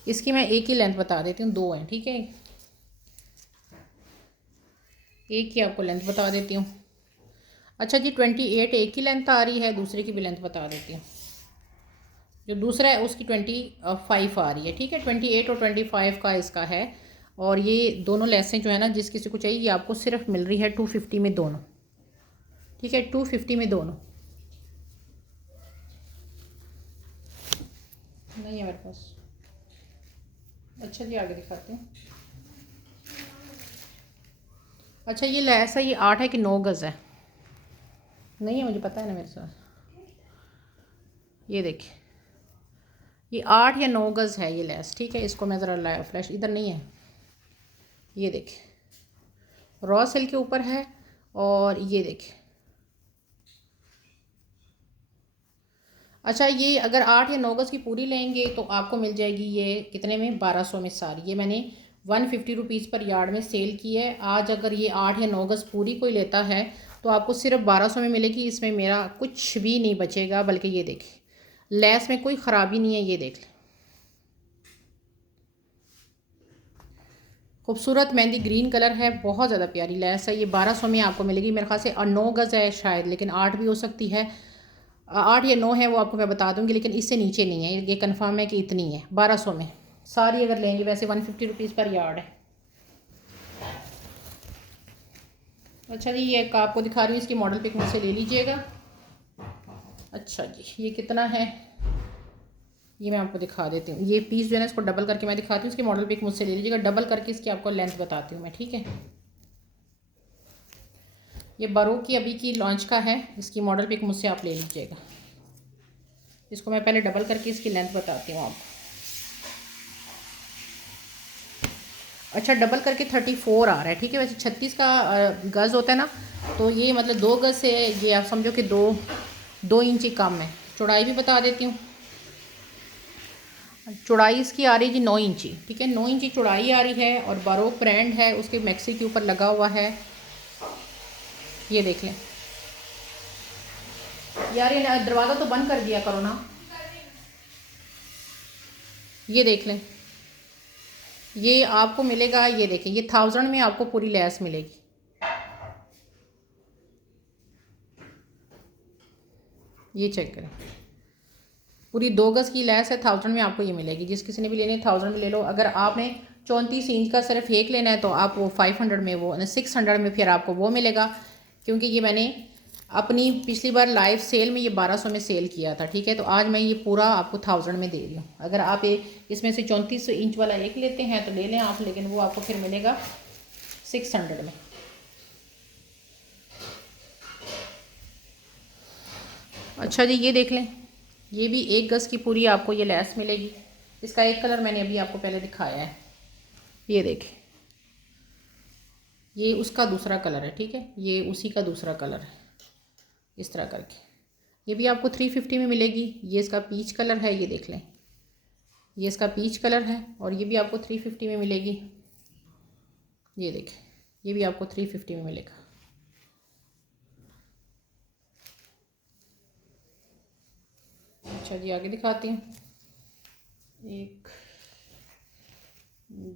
इसकी मैं एक ही लेंथ बता देती हूँ, 2 हैं, ठीक है। एक ही आपको लेंथ बता देती हूँ। अच्छा जी 28 एक ही लेंथ आ रही है, दूसरे की भी लेंथ बता देती हूँ। जो दूसरा है उसकी 25 आ रही है, ठीक है। 28 और 25 का इसका है। और ये दोनों लेसें जो है ना, जिस किसी को चाहिए, ये आपको सिर्फ मिल रही है 250 में दोनों, ठीक है। 250 में दोनों नहीं है मेरे पास। अच्छा जी आगे दिखाते हैं। अच्छा ये लेस है, ये 8 है कि 9 गज़ है, नहीं है, मुझे पता है ना मेरे साथ। ये देखिए, ये 8 या 9 गज़ है ये लेस, ठीक है। इसको मैं ज़रा फ्लैश, इधर नहीं है। ये देखिए रॉ सिल्क के ऊपर है। और ये देखिए, अच्छा ये अगर 8 या 9 गज़ की पूरी लेंगे तो आपको मिल जाएगी ये कितने में, 1200 में सारी। ये मैंने 150 रुपीज़ पर यार्ड में सेल की है। आज अगर ये 8 या 9 गज़ पूरी कोई लेता है तो आपको सिर्फ 1200 में मिलेगी। इसमें मेरा कुछ भी नहीं बचेगा, बल्कि ये देखें लेस में कोई ख़राबी नहीं है। ये देख लें, खूबसूरत मेहंदी ग्रीन कलर है, बहुत ज़्यादा प्यारी लेस है। ये 1200 में आपको मिलेगी मेरे ख्याल से। और 9 गज़ है शायद, लेकिन 8 भी हो सकती है। 8 या 9 है वो आपको मैं बता दूंगी, लेकिन इससे नीचे नहीं है। ये कंफर्म है कि इतनी है 1200 में सारी अगर लेंगे। वैसे 150 रुपीज़ पर यार्ड है। अच्छा जी ये आपको दिखा रही हूँ, इसकी मॉडल पिक मुझसे ले लीजिएगा। अच्छा जी ये कितना है ये मैं आपको दिखा देती हूँ। ये पीस जो है ना, इसको डबल करके मैं दिखाती हूँ। इसकी मॉडल पिक मुझसे ले लीजिएगा, डबल करके इसकी आपको लेंथ बताती हूँ मैं, ठीक है। ये बरो की अभी की लॉन्च का है, इसकी मॉडल पिक मुझसे आप ले लीजिएगा। इसको मैं पहले डबल करके इसकी लेंथ बताती हूँ आपको। अच्छा डबल करके 34 आ रहा है, ठीक है। वैसे 36 का गज़ होता है ना, तो ये मतलब 2 गज़ से ये आप समझो कि 2 इंच कम है। चौड़ाई भी बता देती हूँ। चौड़ाई इसकी आ रही है जी 9 इंची, ठीक है। 9 इंची चौड़ाई आ रही है। और बारोक ब्रांड है, उसके मैक्सी के ऊपर लगा हुआ है। ये देख लें यार, ये दरवाज़ा तो बंद कर दिया करो ना। ये देख लें, ये आपको मिलेगा, ये देखें ये 1000 में आपको पूरी लेस मिलेगी। ये चेक करें, पूरी 2 गज़ की लेस है, 1000 में आपको ये मिलेगी। जिस किसी ने भी लेनी है 1000 में ले लो। अगर आपने 34 इंच का सिर्फ एक लेना है तो आप वो 500 में, वो 600 में फिर आपको वो मिलेगा। क्योंकि ये मैंने अपनी पिछली बार लाइव सेल में ये 1200 में सेल किया था, ठीक है। तो आज मैं ये पूरा आपको 1000 में दे रही हूँ। अगर आप इसमें से 34 इंच वाला एक लेते हैं तो ले लें आप, लेकिन वो आपको फिर मिलेगा 600 में। अच्छा जी ये देख लें, ये भी 1 गज़ की पूरी आपको ये लेस मिलेगी। इसका एक कलर मैंने अभी आपको पहले दिखाया है। ये देखें, ये उसका दूसरा कलर है, ठीक है। ये उसी का दूसरा कलर है, इस तरह करके। ये भी आपको 350 में मिलेगी। ये इसका पीच कलर है, ये देख लें। ये इसका पीच कलर है और ये भी आपको 350 में मिलेगी। ये देखें, ये भी आपको 350 में मिलेगा। अच्छा जी, आगे दिखाती हूँ। 1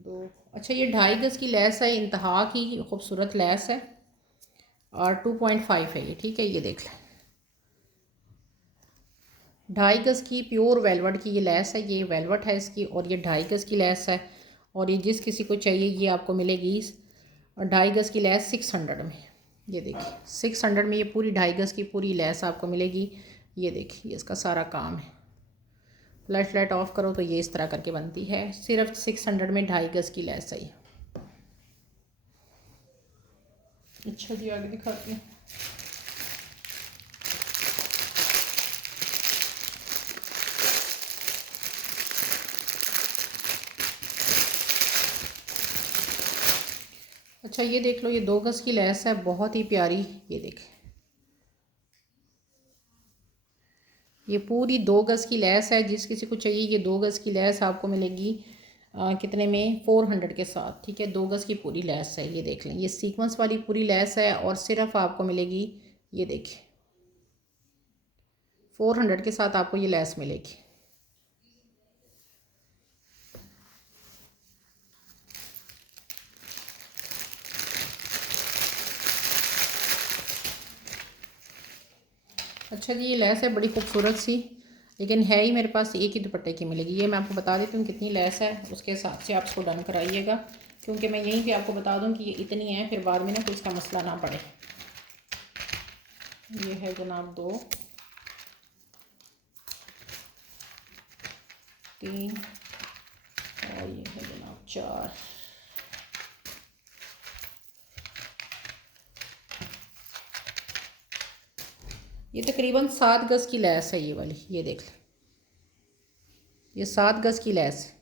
2, अच्छा ये 2.5 गज़ की लेस है, इंतहा की खूबसूरत लेस है और 2.5 है ये, ठीक है। ये देख लें, 2.5 गज़ की प्योर वेलवेट की ये लेस है, ये वेलवेट है इसकी, और ये 2.5 गज़ की लेस है। और ये जिस किसी को चाहिए ये आपको मिलेगी 2.5 गज़ की लेस 600 में। ये देखिए 600 में ये पूरी 2.5 गज़ की पूरी लेस आपको मिलेगी। ये देखिए, ये इसका सारा काम है। फ्लैश लाइट ऑफ करो तो ये इस तरह करके बनती है। सिर्फ 600 में 2.5 गज़ की लेस है ये। अच्छा जी, आगे दिखाती हूँ। अच्छा ये देख लो, ये 2 गज़ की लेस है, बहुत ही प्यारी। ये देखें, ये पूरी 2 गज़ की लेस है। जिस किसी को चाहिए ये 2 गज़ की लेस आपको मिलेगी कितने में, 400 के साथ, ठीक है। 2 गज़ की पूरी लेस है। ये देख लें, ये सीक्वेंस वाली पूरी लेस है और सिर्फ आपको मिलेगी, ये देखिए 400 के साथ आपको ये लेस मिलेगी। अच्छा जी, ये लेस है बड़ी खूबसूरत सी, लेकिन है ही मेरे पास एक ही दुपट्टे की मिलेगी। ये मैं आपको बता देती हूँ कितनी लेस है, उसके हिसाब से आप इसको डन कराइएगा, क्योंकि मैं यहीं पे आपको बता दूँ कि ये इतनी है, फिर बाद में ना कोई इसका मसला ना पड़े। ये है जनाब 2 3 और ये है जनाब 4। ये तकरीबन 7 गज़ की लेस है ये वाली। ये देख लें, ये 7 गज़ की लेस है,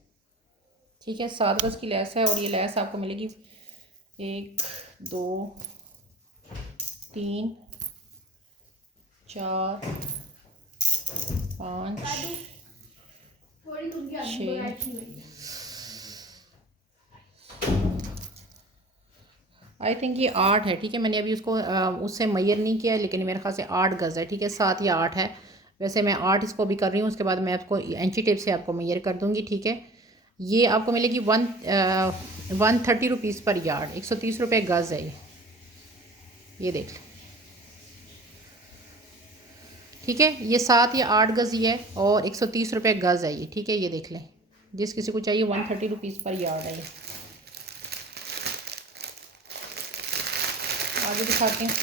ठीक है। 7 गज़ की लेस है और ये लेस आपको मिलेगी 1 2 3 4 5 6, आई थिंक ये 8 है, ठीक है। मैंने अभी उसको उससे मैयर नहीं किया है, लेकिन मेरे ख्याल से 8 गज़ है, ठीक है। 7 या 8 है, वैसे मैं 8 इसको भी कर रही हूँ। उसके बाद मैं आपको इंची टेप से आपको मैयर कर दूँगी, ठीक है। ये आपको मिलेगी 130 रुपीज़ पर यार्ड, 130 रुपये गज़ है ये देख लें, ठीक है। ये 7 या 8 गज़ ही है और 130 रुपये गज़ है ये, ठीक है। ये देख लें, जिस किसी को चाहिए 130 रुपीज़ पर यार्ड है ये। आगे दिखाते हैं,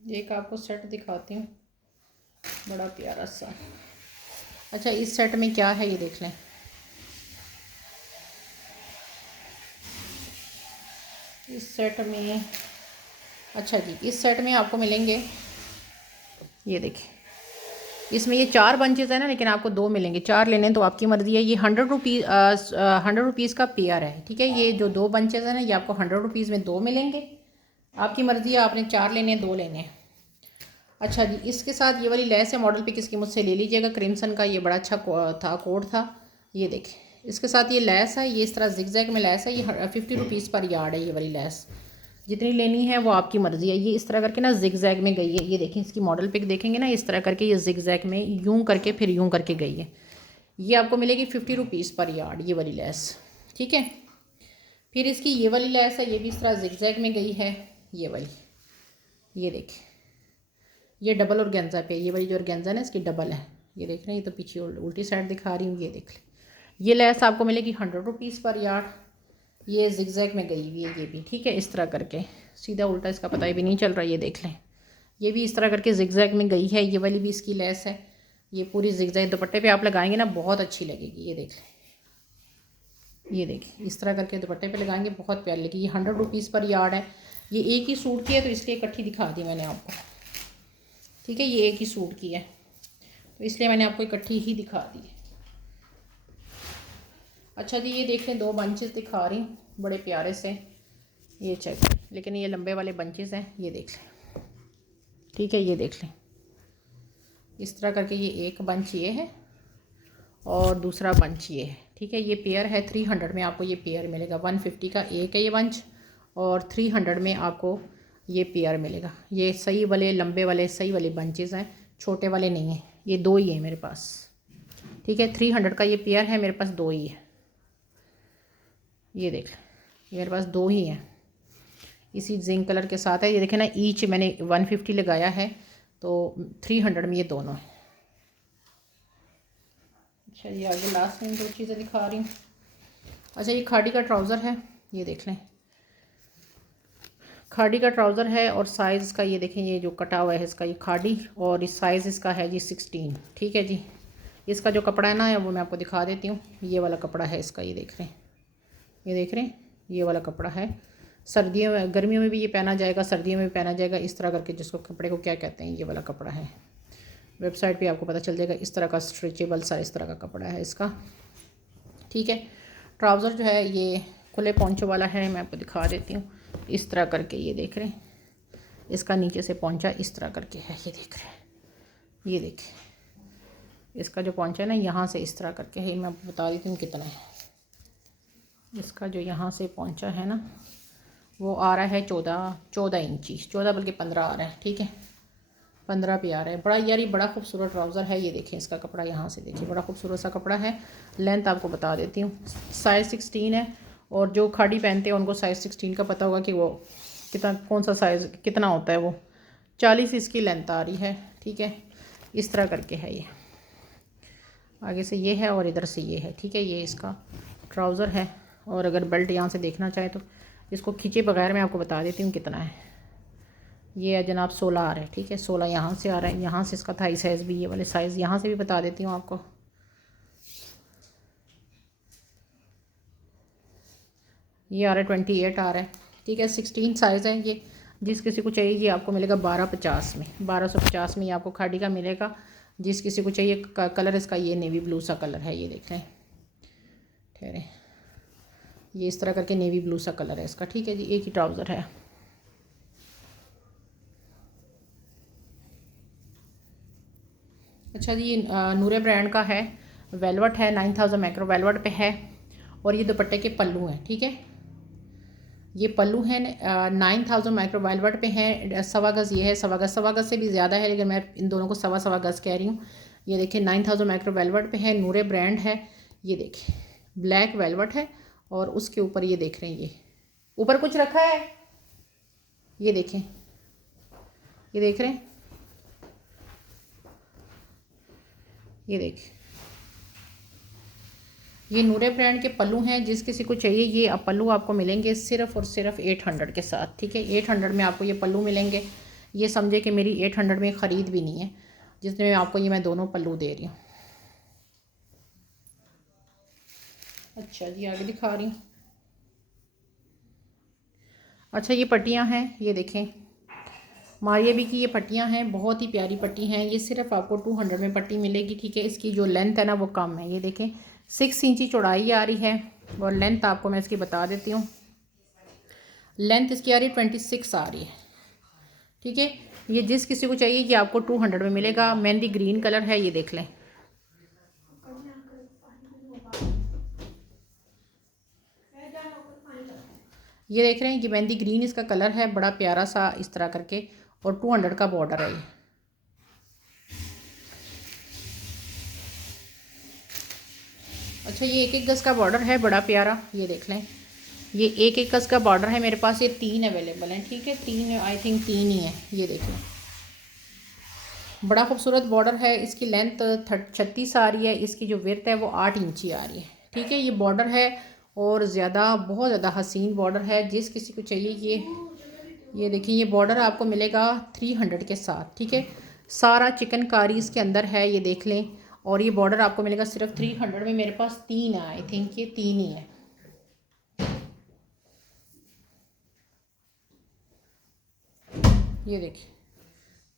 एक आपको सेट दिखाती हूँ बड़ा प्यारा सा। अच्छा, इस सेट में क्या है ये देख लें। इस सेट में, अच्छा जी, इस सेट में आपको मिलेंगे, ये देखिए, इसमें ये 4 बंचेस है ना, लेकिन आपको 2 मिलेंगे। 4 लेने तो आपकी मर्ज़ी है। ये 100 रुपीज़ का पेयर है, ठीक है। ये जो 2 बंचेस है ना, ये आपको 100 रुपीज़ में 2 मिलेंगे। आपकी मर्ज़ी है, आपने 4 लेने 2 लेने हैं। अच्छा जी, इसके साथ ये वाली लेस है, मॉडल पिक इसकी मुझसे ले लीजिएगा, क्रिम्सन का ये बड़ा अच्छा था, कोड था। ये देखें, इसके साथ ये लेस है, ये इस तरह जिगजैग में लेस है। ये 50 रुपीज़ पर यार्ड है ये वाली लेस। जितनी लेनी है वो आपकी मर्ज़ी है। ये इस तरह करके ना जिगजैग में गई है। ये देखें, इसकी मॉडल पिक देखेंगे ना, इस तरह करके ये जिगजैग में यूं करके फिर यूं करके गई है। ये आपको मिलेगी 50 रुपीज़ पर यार्ड ये वाली लेस, ठीक है। फिर इसकी ये वाली लेस है, ये भी इस तरह जिगजैग में गई है ये वाली। ये देखें, ये डबल ऑर्गेन्जा पे, ये वाली जो ऑर्गेन्जा है ना इसकी डबल है। ये देख रहे हैं, ये तो पीछे उल्टी साइड दिखा रही हूँ। ये देख लें, ये लेस आपको मिलेगी 100 रुपीज़ पर यार्ड। ये जिगजैग में गई हुई है ये भी, ठीक है। इस तरह करके सीधा उल्टा इसका पता भी नहीं चल रहा। ये देख लें, ये भी इस तरह करके जिगजैग में गई है। ये वाली भी इसकी लेस है। ये पूरी जिगजैग दुपट्टे पे आप लगाएंगे ना, बहुत अच्छी लगेगी। ये देख लें, ये देखिए, इस तरह करके दुपट्टे पे लगाएंगे, बहुत प्यारी लगेगी। ये 100 रुपीज़ पर यार्ड है। ये एक ही सूट की है तो इसलिए इकट्ठी दिखा दी मैंने आपको, ठीक है। ये एक ही सूट की है तो इसलिए मैंने आपको इकट्ठी ही दिखा दी। अच्छा जी, ये देख लें, 2 बंचेस दिखा रही हूँ बड़े प्यारे से। ये चेक, लेकिन ये लंबे वाले बंचेस हैं। ये देख लें, ठीक है। ये देख लें, इस तरह करके ये एक बंच ये है और दूसरा बंच ये है, ठीक है। ये पेयर है 300 में आपको ये पेयर मिलेगा। 150 का एक है ये बंच और 300 में आपको ये पेयर मिलेगा। ये सही वाले लंबे वाले सही वाले बंचेस हैं, छोटे वाले नहीं हैं। ये दो ही हैं मेरे पास, ठीक है। 300 का ये पेयर है, मेरे पास दो ही है। ये देख ये मेरे पास दो ही हैं, इसी जिंक कलर के साथ है। ये देखें ना, ईच मैंने 150 लगाया है, तो 300 में ये दोनों हैं। अच्छा, ये आगे लास्ट में दो चीज़ें दिखा रही हूँ। अच्छा, ये खाड़ी का ट्राउज़र है, ये देख लें, खाड़ी का ट्राउज़र है और साइज़ इसका ये देखें, ये जो कटा हुआ है इसका ये खाड़ी, और इस साइज़ इसका है जी 16, ठीक है जी। इसका जो कपड़ा है ना वो मैं आपको दिखा देती हूँ। ये वाला कपड़ा है इसका, ये देख रहे हैं, ये देख रहे हैं, ये वाला कपड़ा है। सर्दियों में गर्मियों में भी ये पहना जाएगा, सर्दियों में भी पहना जाएगा। इस तरह करके जिसको कपड़े को क्या कहते हैं, ये वाला कपड़ा है। वेबसाइट पे आपको पता चल जाएगा। इस तरह का स्ट्रेचेबल सा इस तरह का कपड़ा है इसका, ठीक है। ट्राउज़र जो है ये खुले पोंचो वाला है, मैं आपको दिखा देती हूँ। इस तरह करके ये देख रहे हैं, इसका नीचे से पोंचा इस तरह करके है, ये देख रहे हैं, ये देखिए इसका जो पोंचा है ना यहाँ से इस तरह करके है। मैं आपको बता देती हूँ कितना है इसका। जो यहाँ से पोंचा है ना वो आ रहा है 14 इंची, 14 बल्कि 15 आ रहा है, ठीक है। 15 पे आ रहा है। बड़ा यार ये बड़ा खूबसूरत ट्राउज़र है। ये देखें इसका कपड़ा, यहाँ से देखिए बड़ा खूबसूरत सा कपड़ा है। लेंथ आपको बता देती हूँ, साइज़ 16 है। और जो खाड़ी पहनते हैं उनको साइज़ 16 का पता होगा कि वो कितना कौन सा साइज़ कितना होता है। वो 40 इसकी लेंथ आ रही है, ठीक है। इस तरह करके है ये, आगे से ये है और इधर से ये है, ठीक है। ये इसका ट्राउज़र है। और अगर बेल्ट यहाँ से देखना चाहे तो इसको खींचे बगैर मैं आपको बता देती हूँ कितना है। ये है जनाब 16 आ रहा है, ठीक है। 16 यहाँ से आ रहा है, यहाँ से इसका थाई साइज़ भी, ये वाले साइज़ यहाँ से भी बता देती हूँ आपको। ये आ रहा है 28 आ रहा है, ठीक है। 16 साइज़ है ये। जिस किसी को चाहिए ये आपको मिलेगा 1250 में, 1250 में ये आपको खाड़ी का मिलेगा। जिस किसी को चाहिए कलर इसका ये नेवी ब्लू सा कलर है, ये देख लें, ठहरे, ये इस तरह करके नेवी ब्लू सा कलर है इसका, ठीक है जी। एक ही ट्राउज़र है। अच्छा जी, ये नूरे ब्रांड का है, वेलवेट है, 9000 माइक्रो वेलवेट पे है। और ये दुपट्टे के पल्लू हैं, ठीक है। ये पल्लू हैं 9000 माइक्रो वेलवेट पे हैं। सवा गज़ ये है, सवा गज़ से भी ज़्यादा है, लेकिन मैं इन दोनों को सवा गज़ कह रही हूँ। ये देखिए 9000 माइक्रो वेलवेट पे है, नूरे ब्रांड है। ये देखिए ब्लैक वेलवेट है और उसके ऊपर ये देख रहे हैं, ये ऊपर कुछ रखा है, ये देखें, ये देख रहे हैं, ये देखिए ये नूरे ब्रांड के पल्लू हैं। जिस किसी को चाहिए ये पल्लू आपको मिलेंगे सिर्फ़ और सिर्फ 800 के साथ, ठीक है। 800 में आपको ये पल्लू मिलेंगे। ये समझे कि मेरी 800 में ख़रीद भी नहीं है, जिसमें आपको ये मैं दोनों पल्लू दे रही हूँ। अच्छा जी, आगे दिखा रही हूँ। अच्छा, ये पट्टियाँ हैं, ये देखें, मारिया भी की ये पट्टियाँ हैं, बहुत ही प्यारी पट्टी हैं। ये सिर्फ आपको 200 में पट्टी मिलेगी, ठीक है। इसकी जो लेंथ है ना वो कम है, ये देखें 6 इंची चौड़ाई आ रही है। और लेंथ आपको मैं इसकी बता देती हूँ, लेंथ इसकी आ रही है 26 आ रही है, ठीक है। ये जिस किसी को चाहिए ये आपको 200 में मिलेगा। मेहंदी ग्रीन कलर है, ये देख लें, ये देख रहे हैं, ये मेहंदी ग्रीन इसका कलर है, बड़ा प्यारा सा इस तरह करके। और 200 का बॉर्डर है ये। अच्छा, ये 1-1 गज़ का बॉर्डर है, बड़ा प्यारा, ये देख लें। ये 1-1 गज़ का बॉर्डर है मेरे पास। ये 3 अवेलेबल हैं, ठीक है। 3 आई थिंक 3 ही है, ये देख लें, बड़ा खूबसूरत बॉर्डर है। इसकी लेंथ 36 आ रही है, इसकी जो विड्थ है वो 8 इंची आ रही है, ठीक है। ये बॉर्डर है और ज़्यादा बहुत ज़्यादा हसीन बॉर्डर है। जिस किसी को चाहिए ये देखिए, ये बॉर्डर आपको मिलेगा 300 के साथ, ठीक है। सारा चिकनकारी इसके अंदर है, ये देख लें। और ये बॉर्डर आपको मिलेगा सिर्फ 300 में। मेरे पास 3 है, आई थिंक ये 3 ही है। ये देखिए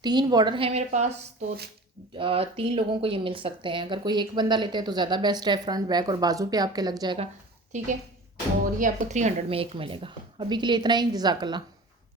3 बॉर्डर है मेरे पास, तो 3 लोगों को ये मिल सकते हैं। अगर कोई एक बंदा लेते हैं तो ज़्यादा बेस्ट है, फ्रंट बैक और बाजू पे आपके लग जाएगा, ठीक है। और ये आपको 300 में एक मिलेगा। अभी के लिए इतना ही, जज़ाकल्लाह।